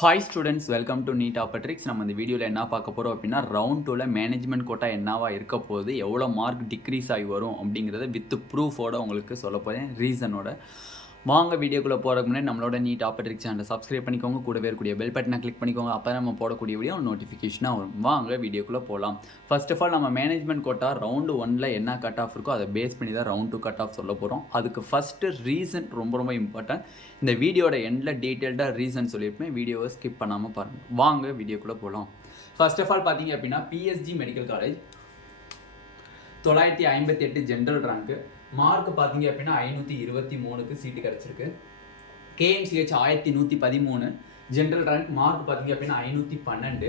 Hi students, welcome to NEET Aptrix. நம்ம இந்த வீடியோவில் என்ன பார்க்க போகிறோம் அப்படின்னா, ரவுண்ட் 2ல் மேனேஜ்மெண்ட் கோட்டா என்னவா இருக்க போகுது, எவ்வளோ மார்க் டிக்ரீஸ் ஆகி வரும் அப்படிங்கிறத வித் ப்ரூஃபோட உங்களுக்கு சொல்ல போகிறேன், ரீசனோட. வாங்க வீடியோக்குள்ளே போகிறதுக்கு முன்னாடி நம்மளோட நீட் ஆப்பட்ரிக்ஸ் சேனலை சப்ஸ்கிரைப் பண்ணிக்கோங்க, கூடவே இருக்கக்கூடிய பெல் பட்டனை கிளிக் பண்ணிக்கோங்க. அப்போ நம்ம போடக்கூடிய வீடியோ நோட்டிஃபிகேஷனாக வரும். வாங்க வீடியோக்குள்ளே போகலாம். ஃபர்ஸ்ட் ஆஃப் ஆல், நம்ம மேனேஜ்மெண்ட் கோட்டா ரவுண்டு 1ல் என்ன கட் ஆஃப் இருக்கோ அதை பேஸ் பண்ணி தான் ரவுண்ட் 2 கட் ஆஃப் சொல்ல போகிறோம். அதுக்கு ஃபஸ்ட்டு ரீசன் ரொம்ப இம்பார்ட்டன்ட். இந்த வீடியோட எண்டில் டீட்டெயில்டாக ரீசன் சொல்லியிருப்பேன், வீடியோவை ஸ்கிப் பண்ணாமல் பாருங்கள். வாங்க வீடியோக்குள்ளே போகலாம். ஃபர்ஸ்ட் ஆஃப் ஆல் பார்த்தீங்க அப்படின்னா, PSG medical college 958 general rank, mark பார்த்தீங்க அப்படின்னா 523க்கு சீட்டு கிடச்சிருக்கு. கேஎம்சிஹெச் 1113 ஜென்ரல் ரேங்க், மார்க் பார்த்தீங்க அப்படின்னா 512.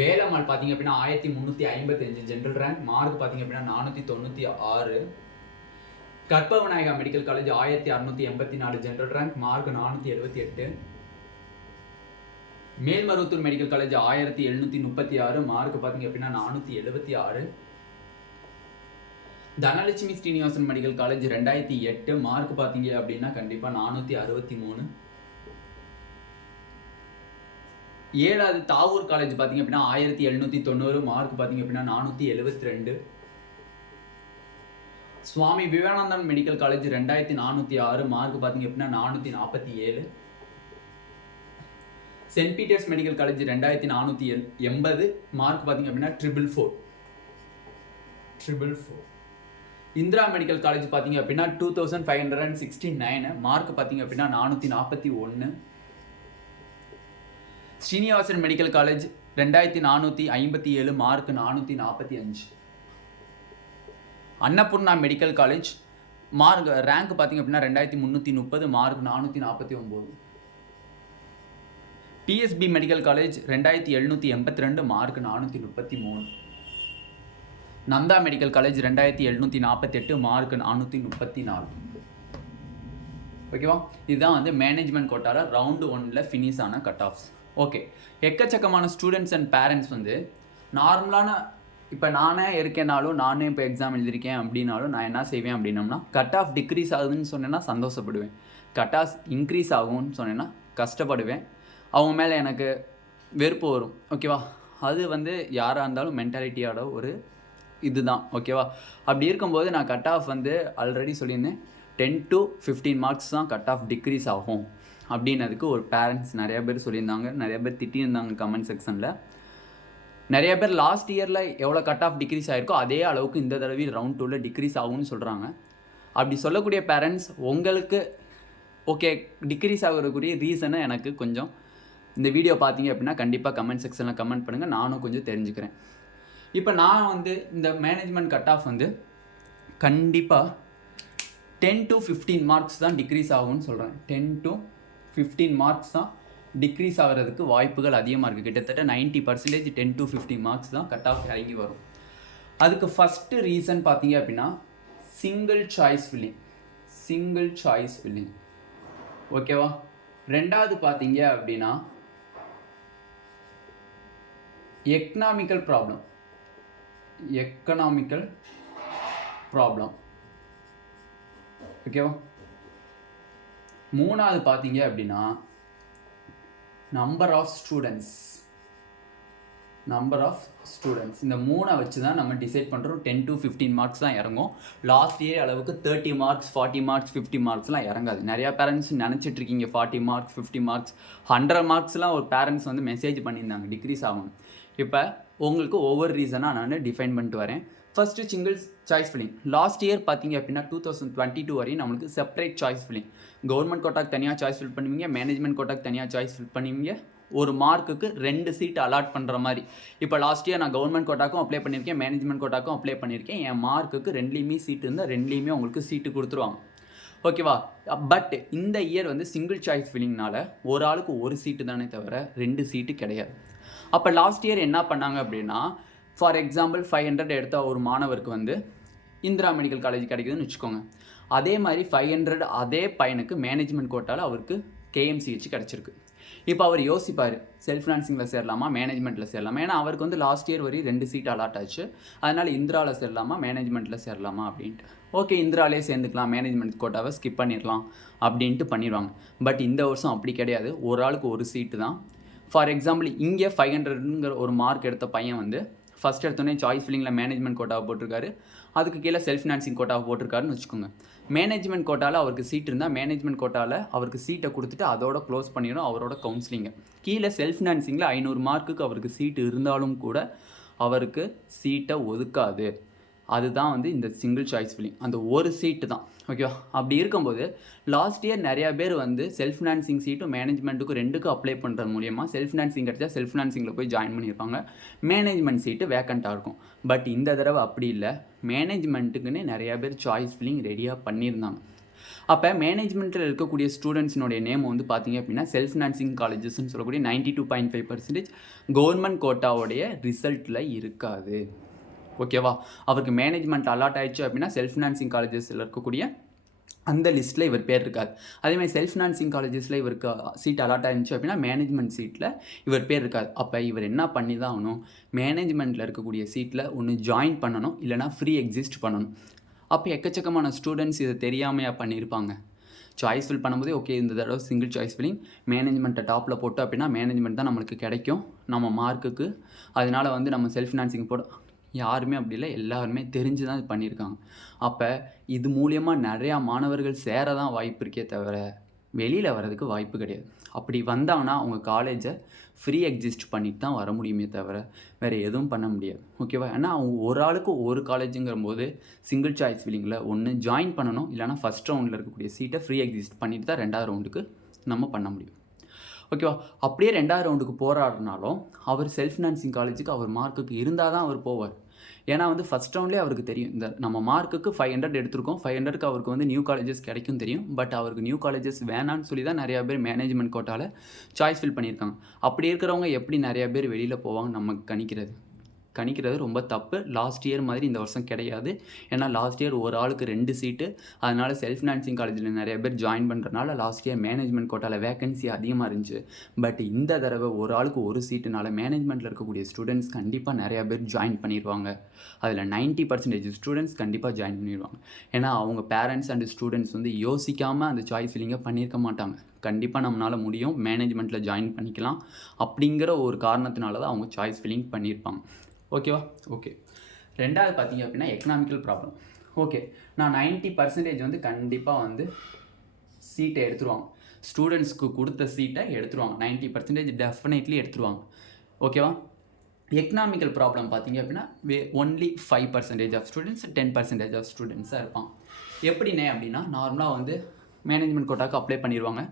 வேலம்மாள் பார்த்தீங்க அப்படின்னா 1355 ஜென்ரல் ரேங்க், மார்க் பார்த்தீங்க அப்படின்னா 496. Karpaga Vinayaga medical college 1684 general rank, mark 478. Melmaruvathur medical college 1736, mark பார்த்தீங்க அப்படின்னா 476. Dhanalakshmi Srinivasan medical college 2008, mark பார்த்தீங்க அப்படின்னா கண்டிப்பாக 463. ஏழாவது தாவூர் காலேஜ் பார்த்தீங்க அப்படின்னா 1790, மார்க் பார்த்தீங்க அப்படின்னா 472. Swami Vivekanandan medical college 2406, mark பார்த்தீங்க அப்படின்னா 447. Saint Peter's medical college 2480, mark பார்த்தீங்க அப்படின்னா 444. இந்திரா மெடிக்கல் காலேஜ் பார்த்தீங்க அப்படின்னா 2569, மார்க் பார்த்தீங்க அப்படின்னா 441. Srinivasan medical college 2457, mark 445. Annapoorna medical college mark rank பார்த்தீங்க அப்படின்னா 2330, mark 449. PSP medical college 2782, mark 433. Nandha medical college 2748, mark 434. ஓகேவா? இதுதான் வந்து மேனேஜ்மெண்ட் கோட்டாவில் ரவுண்டு 1ல் ஃபினிஷ் ஆன கட் ஆஃப்ஸ். ஓகே, எக்கச்சக்கமான ஸ்டூடெண்ட்ஸ் அண்ட் பேரண்ட்ஸ் வந்து நார்மலான, இப்போ நானே இருக்கேனாலும், நானே இப்போ எக்ஸாம் எழுதியிருக்கேன் அப்படின்னாலும் நான் என்ன செய்வேன் அப்படின்னோம்னா, கட் ஆஃப் டிக்ரீஸ் ஆகுதுன்னு சொன்னேன்னா சந்தோஷப்படுவேன், கட் ஆஃப் இன்க்ரீஸ் ஆகும்னு சொன்னேன்னா கஷ்டப்படுவேன், அவங்க மேலே எனக்கு வெறுப்பு வரும். ஓகேவா? அது வந்து யாராக இருந்தாலும் மென்டாலிட்டியோட ஒரு இதுதான். ஓகேவா? அப்படி இருக்கும்போது நான் கட் ஆஃப் வந்து ஆல்ரெடி சொல்லியிருந்தேன், 10 to 15 மார்க்ஸ் தான் கட் ஆஃப் டிக்ரீஸ் ஆகும் அப்படின்னதுக்கு ஒரு பேரண்ட்ஸ் நிறைய பேர் சொல்லியிருந்தாங்க, நிறைய பேர் திட்டியிருந்தாங்க கமெண்ட் செக்ஷனில். நிறைய பேர் லாஸ்ட் இயரில் எவ்வளோ கட் ஆஃப் டிக்ரீஸ் ஆகிருக்கோ அதே அளவுக்கு இந்த தடவை ரவுண்ட் 2ல் டிக்ரீஸ் ஆகும்னு சொல்கிறாங்க. அப்படி சொல்லக்கூடிய பேரண்ட்ஸ், உங்களுக்கு ஓகே டிக்ரீஸ் ஆகிறதுக்குரிய ரீசனை எனக்கு கொஞ்சம் இந்த வீடியோ பார்த்தீங்க அப்படின்னா கண்டிப்பாக கமெண்ட் செக்ஷனில் கமெண்ட் பண்ணுங்கள், நானும் கொஞ்சம் தெரிஞ்சுக்கிறேன். இப்போ நான் வந்து இந்த மேனேஜ்மெண்ட் கட் ஆஃப் வந்து கண்டிப்பாக 10 to 15 மார்க்ஸ் தான் டிக்ரீஸ் ஆகும்னு சொல்கிறேன். 10 to 15 மார்க்ஸ் தான் டிக்ரீஸ் ஆகிறதுக்கு வாய்ப்புகள் அதிகமாக இருக்குது. கிட்டத்தட்ட 90% 10 to 15 மார்க்ஸ் தான் கட் ஆஃப் இறங்கி வரும். அதுக்கு ஃபஸ்ட்டு ரீசன் பார்த்தீங்க அப்படின்னா சிங்கிள் சாய்ஸ் ஃபில்லிங். ஓகேவா? ரெண்டாவது பார்த்தீங்க அப்படின்னா எக்கனாமிக்கல் ப்ராப்ளம். ஓகேவா? மூணாவது பார்த்தீங்க அப்படின்னா நம்பர் ஆஃப் ஸ்டூடெண்ட்ஸ். இந்த மூணை வச்சு தான் நம்ம டிசைட் பண்ணுறோம். 10 to 15 மார்க்ஸ் தான் இறங்கும். லாஸ்ட் இயர் அளவுக்கு 30 மார்க்ஸ் 40 மார்க்ஸ் 50 மார்க்ஸ்லாம் இறங்காது. நிறையா பேரண்ட்ஸ் நினச்சிட்டு இருக்கீங்க 40 மார்க்ஸ் 50 மார்க்ஸ் 100 மார்க்ஸ்லாம் ஒரு பேரண்ட்ஸ் வந்து மெசேஜ் பண்ணியிருந்தாங்க டிக்ரீஸ் ஆகும். இப்போ உங்களுக்கு ஒவ்வொரு ரீசனாக நான் டிஃபைன் பண்ணிட்டு வரேன். First single choice filling. Last year பார்த்தீங்க அப்படின்னா 2022 வரையும் நம்மளுக்கு செப்பரேட் சாய்ஸ் ஃபில்லிங். கவர்மெண்ட் கோட்டாக்கு தனியாக சாய்ஸ் ஃபில் பண்ணுவீங்க, மேனேஜ்மெண்ட் கோட்டாக்கு தனியாக சாய்ஸ் ஃபில் பண்ணுவீங்க. ஒரு மார்க்குக்கு 2 சீட் அலாட் பண்ணுற மாதிரி. இப்போ லாஸ்ட் இயர் நான் கவர்மெண்ட் கோட்டாக்கும் அப்ளை பண்ணியிருக்கேன், மேனேஜ்மெண்ட் கோட்டாக்கும் அப்ளை பண்ணியிருக்கேன். என் மார்க்குக்கு 2லேயுமே சீட் இருந்தால் 2லேயுமே உங்களுக்கு சீட்டு கொடுத்துருவாங்க. ஓகேவா? பட் இந்த இயர் வந்து சிங்கிள் சாய்ஸ் ஃபில்லிங்னால ஒரு ஆளுக்கு ஒரு சீட்டு தானே தவிர 2 சீட்டு கிடையாது. அப்போ லாஸ்ட் இயர் என்ன பண்ணாங்க அப்படின்னா, ஃபார் எக்ஸாம்பிள் 500 எடுத்த ஒரு மாணவருக்கு வந்து இந்திரா மெடிக்கல் காலேஜ் கிடைக்குதுன்னு வச்சுக்கோங்க. அதே மாதிரி 500 அதே பையனுக்கு மேனேஜ்மெண்ட் கோட்டாவில் அவருக்கு கேஎம்சிஹெச் கிடச்சிருக்கு. இப்போ அவர் யோசிப்பார், செல்ஃப் ஃபினான்சிங்கில் சேரலாமா மேனேஜ்மெண்ட்டில் சேரலாமா. ஏன்னா அவருக்கு வந்து லாஸ்ட் இயர் வரையும் 2 சீட் அலாட் ஆச்சு. அதனால் இந்திராவில் சேரலாமா மேனேஜ்மெண்ட்டில் சேரலாமா அப்படின்ட்டு. ஓகே இந்திராலே சேர்ந்துக்கலாம், மேனேஜ்மெண்ட் கோட்டாவை ஸ்கிப் பண்ணிடலாம் அப்படின்ட்டு பண்ணிடுவாங்க. பட் இந்த வருஷம் அப்படி கிடையாது, ஒரு ஆளுக்கு ஒரு சீட்டு தான். ஃபார் எக்ஸாம்பிள் இங்கே 500ங்கிற ஒரு மார்க் எடுத்த பையன் வந்து ஃபஸ்ட் எடுத்தோடனே சாய்ஸ் ஃபில்லிங்கில் மேனேஜ்மெண்ட் கோட்டாவை போட்டிருக்காரு, அதுக்கு கீழே செல்ஃப் ஃபினான்சிங் கோட்டாவை போட்டிருக்காருன்னு வச்சுக்கோங்க. மேனேஜ்மெண்ட் கோட்டாவில் அவருக்கு சீட் இருந்தால் மேனேஜ்மெண்ட் கோட்டாவில் அவருக்கு சீட்டை கொடுத்துட்டு அதோட க்ளோஸ் பண்ணிடும் அவரோட கவுன்சிலிங்கை. கீழே செல்ஃப் ஃபினான்சிங்கில் 500 மார்க்குக்கு அவருக்கு சீட்டு இருந்தாலும் கூட அவருக்கு சீட்டை ஒதுக்காது. அதுதான் வந்து இந்த சிங்கிள் சாய்ஸ் ஃபில்லிங், அந்த ஒரு சீட்டு தான். ஓகேவா? அப்படி இருக்கும்போது லாஸ்ட் இயர் நிறையா பேர் வந்து செல்ஃப் ஃபினான்சிங் சீட்டும் மேனேஜ்மெண்ட்டுக்கும் 2க்கும் அப்ளை பண்ணுறது மூலியமாக செல்ஃப் ஃபினான்சிங் கிடச்சா செல்ஃப் ஃபினான்சிங்கில் போய் ஜாயின் பண்ணியிருப்பாங்க, மேனேஜ்மெண்ட் சீட்டு வேக்கண்ட்டாக இருக்கும். பட் இந்த தடவை அப்படி இல்லை, மேனேஜ்மெண்ட்டுக்குன்னு நிறையா பேர் சாய்ஸ் ஃபில்லிங் ரெடியாக பண்ணியிருந்தாங்க. அப்போ மேனேஜ்மெண்ட்டில் இருக்கக்கூடிய ஸ்டூடெண்ட்ஸினுடைய நேம் வந்து பார்த்திங்க அப்படின்னா செல்ஃப் ஃபினான்சிங் காலேஜஸ்ன்னு சொல்லக்கூடிய 92.5% கவர்மெண்ட் கோட்டாவுடைய ரிசல்ட்டில் இருக்காது. ஓகேவா? அவருக்கு மேனேஜ்மெண்ட் அலாட் ஆயிடுச்சு அப்படின்னா செல்ஃப் ஃபினான்சிங் காலேஜஸில் இருக்கக்கூடிய அந்த லிஸ்ட்டில் இவர் பேர் இருக்காது. அதேமாதிரி செல்ஃப் ஃபினான்சிங் காலேஜஸில் இவருக்கு சீட் அலாட் ஆயிருந்துச்சு அப்படின்னா மேனேஜ்மெண்ட் சீட்டில் இவர் பேர் இருக்காது. அப்போ இவர் என்ன பண்ணி தான் ஆகணும், மேனேஜ்மெண்ட்டில் இருக்கக்கூடிய சீட்டில் ஒன்று ஜாயின் பண்ணணும், இல்லைனா ஃப்ரீ எக்ஸிஸ்ட் பண்ணணும். அப்போ எக்கச்சக்கமான ஸ்டூடெண்ட்ஸ் இதை தெரியாமையாக பண்ணியிருப்பாங்க. சாய்ஸ் ஃபில் பண்ணும்போதே ஓகே இந்த தடவை சிங்கிள் சாய்ஸ் ஃபில்லிங் மேனேஜ்மெண்ட்டை டாப்பில் போட்டோம் அப்படின்னா மேனேஜ்மெண்ட் தான் நம்மளுக்கு கிடைக்கும் நம்ம மார்க்குக்கு, அதனால் வந்து நம்ம செல்ஃப் ஃபினான்சிங் போட யாருமே அப்படி இல்லை, எல்லாருமே தெரிஞ்சு தான் இது பண்ணியிருக்காங்க. அப்போ இது மூலியமாக நிறையா மாணவர்கள் சேர தான் வாய்ப்பு இருக்கே தவிர வெளியில் வர்றதுக்கு வாய்ப்பு கிடையாது. அப்படி வந்தாங்கன்னா அவங்க காலேஜை ஃப்ரீ எக்ஸிஸ்ட் பண்ணிட்டு தான் வர முடியுமே தவிர வேறு எதுவும் பண்ண முடியாது. ஓகேவா? ஏன்னா அவங்க ஒரு ஆளுக்கு ஒரு காலேஜுங்கிற போது சிங்கிள் சாய்ஸ் ஃபில்லிங்கில் ஒன்று ஜாயின் பண்ணணும், இல்லைனா ஃபஸ்ட் ரவுண்டில் இருக்கக்கூடிய சீட்டை ஃப்ரீ எக்ஸிஸ்ட் பண்ணிட்டு தான் 2வது ரவுண்டுக்கு நம்ம பண்ண முடியும். ஓகேவா? அப்படியே 2வது ரவுண்டுக்கு போராடினாலும் அவர் செல்ஃப் ஃபினான்சிங் காலேஜுக்கு அவர் மார்க்குக்கு இருந்தால் தான் அவர் போவார். ஏன்னா வந்து ஃபஸ்ட் ரவுண்ட்லேயே அவருக்கு தெரியும் இந்த நம்ம மார்க்குக்கு 500 எடுத்திருக்கோம், 500க்கு அவருக்கு வந்து நியூ காலேஜஸ் கிடைக்கும் தெரியும். பட் அவருக்கு நியூ காலேஜஸ் வேணான்னு சொல்லி தான் நிறையா பேர் மேனேஜ்மெண்ட் கோட்டாவில் சாய்ஸ் ஃபில் பண்ணியிருக்காங்க. அப்படி இருக்கிறவங்க எப்படி நிறையா பேர் வெளியில் போவாங்க நமக்கு கணிக்கிறது ரொம்ப தப்பு. லாஸ்ட் இயர் மாதிரி இந்த வருஷம் கிடையாது. ஏன்னா லாஸ்ட் இயர் ஒரு ஆளுக்கு 2 சீட்டு, அதனால் செல்ஃப் ஃபினான்சிங் காலேஜில் நிறைய பேர் ஜாயின் பண்ணுறதுனால லாஸ்ட் இயர் மேனேஜ்மெண்ட் கோட்டாவில் வேகன்சி அதிகமாக இருந்துச்சு. பட் இந்த தடவை ஒரு ஆளுக்கு ஒரு சீட்டுனால மேனேஜ்மெண்ட்டில் இருக்கக்கூடிய ஸ்டூடெண்ட்ஸ் கண்டிப்பாக நிறையா பேர் ஜாயின் பண்ணிடுவாங்க. அதில் 90% ஸ்டூடெண்ட்ஸ் கண்டிப்பாக ஜாயின் பண்ணிடுவாங்க. ஏன்னா அவங்க பேரண்ட்ஸ் அண்ட் ஸ்டூடெண்ட்ஸ் வந்து யோசிக்காமல் அந்த சாய்ஸ் ஃபில்லிங்கை பண்ணியிருக்க மாட்டாங்க. கண்டிப்பாக நம்மளால் முடியும், மேனேஜ்மெண்ட்டில் ஜாயின் பண்ணிக்கலாம் அப்படிங்கிற ஒரு காரணத்தினால தான் அவங்க சாய்ஸ் ஃபில்லிங் பண்ணியிருப்பாங்க. ஓகேவா? ஓகே. 2வது பார்த்தீங்க அப்படின்னா எக்கனாமிக்கல் ப்ராப்ளம். ஓகே, நான் 90% வந்து கண்டிப்பாக வந்து சீட்டை எடுத்துருவாங்க, ஸ்டூடெண்ட்ஸ்க்கு கொடுத்த சீட்டை எடுத்துருவாங்க. 90% டெஃபினெட்லி எடுத்துருவாங்க. ஓகேவா? எக்கனாமிக்கல் ப்ராப்ளம் பார்த்தீங்க அப்படின்னா ஒன்லி 5% ஆஃப் ஸ்டூடெண்ட்ஸ் 10% ஆஃப் ஸ்டூடெண்ட்ஸாக இருப்பாங்க. எப்படின்னே அப்படின்னா நார்மலாக வந்து மேனேஜ்மெண்ட் கோட்டாவுக்கு அப்ளை பண்ணிடுவாங்க.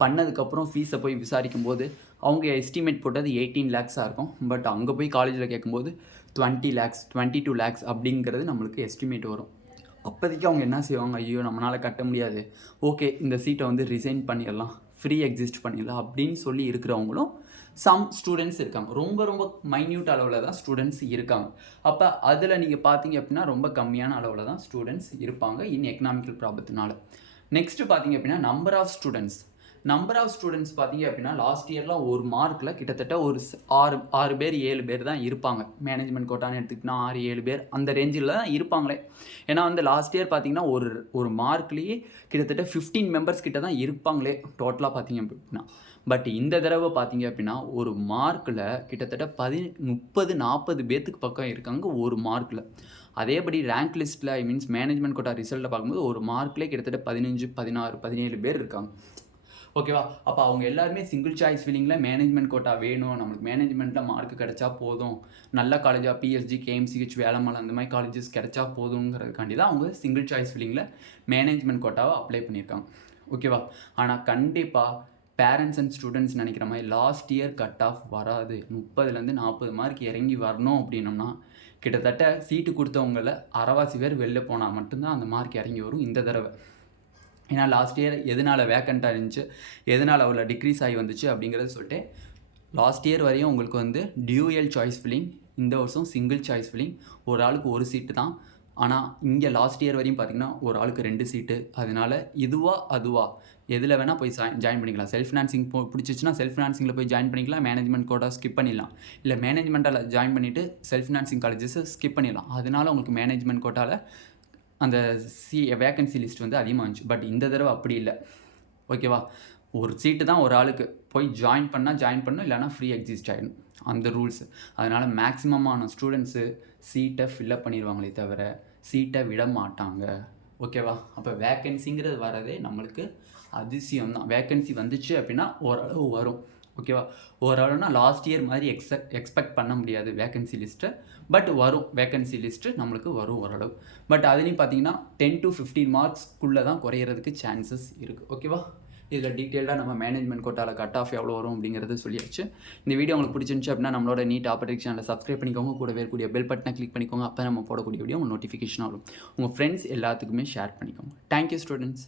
பண்ணதுக்கப்புறம் ஃபீஸை போய் விசாரிக்கும் போது அவங்க எஸ்டிமேட் போட்டது 18 lakhs இருக்கும். பட் அங்கே போய் காலேஜில் கேட்கும்போது 20 lakhs 22 lakhs அப்படிங்கிறது நம்மளுக்கு எஸ்டிமேட் வரும். அப்போதைக்கு அவங்க என்ன செய்வாங்க, ஐயோ நம்மளால் கட்ட முடியாது, ஓகே இந்த சீட்டை வந்து ரிசைன் பண்ணிடலாம், ஃப்ரீ எக்ஸிஸ்ட் பண்ணிடலாம் அப்படின்னு சொல்லி இருக்கிறவங்களும் சம் ஸ்டூடெண்ட்ஸ் இருக்காங்க. ரொம்ப ரொம்ப மைன்யூட் அளவில் தான் ஸ்டூடெண்ட்ஸ் இருக்காங்க. அப்போ அதில் நீங்கள் பார்த்தீங்க அப்படின்னா ரொம்ப கம்மியான அளவில் தான் ஸ்டூடெண்ட்ஸ் இருப்பாங்க இன் எக்கனாமிக்கல் ப்ராப்ளத்தினால. நெக்ஸ்ட்டு பார்த்தீங்க அப்படின்னா நம்பர் ஆஃப் ஸ்டூடெண்ட்ஸ் பார்த்தீங்க அப்படின்னா லாஸ்ட் இயர்லாம் ஒரு மார்க்கில் கிட்டத்தட்ட ஒரு 6 பேர் 7 பேர் தான் இருப்பாங்க. மேனேஜ்மெண்ட் கோட்டான்னு எடுத்துக்கிட்டா 6-7 பேர் அந்த ரேஞ்சில் தான் இருப்பாங்களே. ஏன்னா வந்து லாஸ்ட் இயர் பார்த்தீங்கன்னா ஒரு மார்க்லேயே கிட்டத்தட்ட 15 மெம்பர்ஸ் கிட்ட தான் இருப்பாங்களே டோட்டலாக பார்த்தீங்க அப்படின்னா. பட் இந்த தடவை பார்த்தீங்க அப்படின்னா ஒரு மார்க்கில் கிட்டத்தட்ட 30-40 பேர்த்துக்கு பக்கம் இருக்காங்க ஒரு மார்க்கில். அதேபடி ரேங்க் லிஸ்ட்டில் மீன்ஸ் மேனேஜ்மெண்ட் கோட்டா ரிசல்ட்டை பார்க்கும்போது ஒரு மார்க்லேயே கிட்டத்தட்ட 15-16-17 பேர் இருக்காங்க. ஓகேவா? அப்போ அவங்க எல்லாருமே சிங்கிள் சாய்ஸ் ஃபில்லிங்கில் மேனேஜ்மெண்ட் கோட்டா வேணும், நம்மளுக்கு மேனேஜ்மெண்ட்டில் மார்க் கிடைச்சா போதும், நல்ல காலேஜாக பிஎஸ்ஜி கேஎம்சிஹெச் வேலம்மாள் அந்த மாதிரி காலேஜஸ் கிடைச்சா போதுங்கிறதுக்காண்டி தான் அவங்க சிங்கிள் சாய்ஸ் ஃபில்லிங்கில் மேனேஜ்மெண்ட் கோட்டாவை அப்ளை பண்ணியிருக்காங்க. ஓகேவா? ஆனால் கண்டிப்பாக பேரண்ட்ஸ் அண்ட் ஸ்டூடெண்ட்ஸ் நினைக்கிற மாதிரி லாஸ்ட் இயர் கட் ஆஃப் வராது. 30-40 மார்க் இறங்கி வரணும் அப்படின்னோம்னா கிட்டத்தட்ட சீட்டு கொடுத்தவங்கள அரைவாசி பேர் வெளில போனால் மட்டும்தான் அந்த மார்க் இறங்கி வரும் இந்த தடவை. ஏன்னா லாஸ்ட் இயர் எதனால் வேக்கண்ட்டாக இருந்துச்சு, எதனால் அவ்வளோ டிக்ரீஸ் ஆகி வந்துச்சு அப்படிங்கிறத சொல்லிட்டு லாஸ்ட் இயர் வரையும் உங்களுக்கு வந்து டியூயல் சாய்ஸ் ஃபில்லிங், இந்த வருஷம் சிங்கிள் சாய்ஸ் ஃபில்லிங், ஒரு ஆளுக்கு ஒரு சீட்டு தான். ஆனால் இங்கே லாஸ்ட் இயர் வரையும் பார்த்திங்கன்னா ஒரு ஆளுக்கு 2 சீட்டு. அதனால் இதுவா அதுவா எதில் வேணால் போய் ஜாயின் பண்ணிக்கலாம். செல்ஃப் ஃபினான்சிங் பிடிச்சிச்சுன்னா செல்ஃப் ஃபினான்சிங்கில் போய் ஜாயின் பண்ணிக்கலாம். மேனேஜ்மெண்ட் கோட்டா ஸ்கிப் பண்ணிடலாம். இல்லை மேனேஜ்மெண்ட்டில் ஜாயின் பண்ணிவிட்டு செல்ஃப் ஃபினான்சிங் காலேஜஸை ஸ்கிப் பண்ணிடலாம். அதனால உங்களுக்கு மேனேஜ்மெண்ட் கோட்டாவில் அந்த வேக்கன்சி லிஸ்ட் வந்து அதிகமாக இருந்துச்சு. பட் இந்த தடவை அப்படி இல்லை. ஓகேவா? ஒரு சீட்டு தான் ஒரு ஆளுக்கு. போய் ஜாயின் பண்ணணும், இல்லைனா ஃப்ரீ எக்ஸிஸ்ட் ஆகிடும் அந்த ரூல்ஸ். அதனால் மேக்ஸிமமான ஸ்டூடெண்ட்ஸு சீட்டை ஃபில்லப் பண்ணிடுவாங்களே தவிர சீட்டை விட மாட்டாங்க. ஓகேவா? அப்போ வேக்கன்சிங்கிறது வரதே நம்மளுக்கு அதிசயம் தான். வேக்கன்சி வந்துச்சு அப்படின்னா ஓரளவு வரும். ஓகேவா? ஓரளவுனா லாஸ்ட் இயர் மாதிரி எக்ஸ்பெக்ட் பண்ண முடியாது வேக்கன்சி லிஸ்ட்டை. பட் வரும், வேக்கன்சி லிஸ்ட்டு நம்மளுக்கு வரும் ஓரளவு. பட் அதுலேயும் பார்த்தீங்கன்னா 10 to 15 மார்க்ஸ்க்குள்ளே தான் குறையிறதுக்கு சான்சஸ் இருக்குது. ஓகேவா? இதில் டீட்டெயிலாக நம்ம மேனேஜ்மெண்ட் கோட்டாவில் கட் ஆஃப் எவ்வளோ வரும் அப்படிங்கிறது சொல்லியாச்சு. இந்த வீடியோ உங்களுக்கு பிடிச்சிருந்துச்சு அப்படின்னா நம்மளோட நீட் ஆப்பர்டிக் சேனலை சப்ஸ்கிரைப் பண்ணிக்கோங்க. கூடவே இருக்கக்கூடிய பெல் பட்டனை கிளிக் பண்ணிக்கோங்க. அப்போ நம்ம போடக்கூடிய வீடியோ உங்கள் நோட்டிஃபிகேஷன் ஆகும். உங்கள் ஃப்ரெண்ட்ஸ் எல்லாத்துக்குமே ஷேர் பண்ணிக்கோங்க. Thank you students.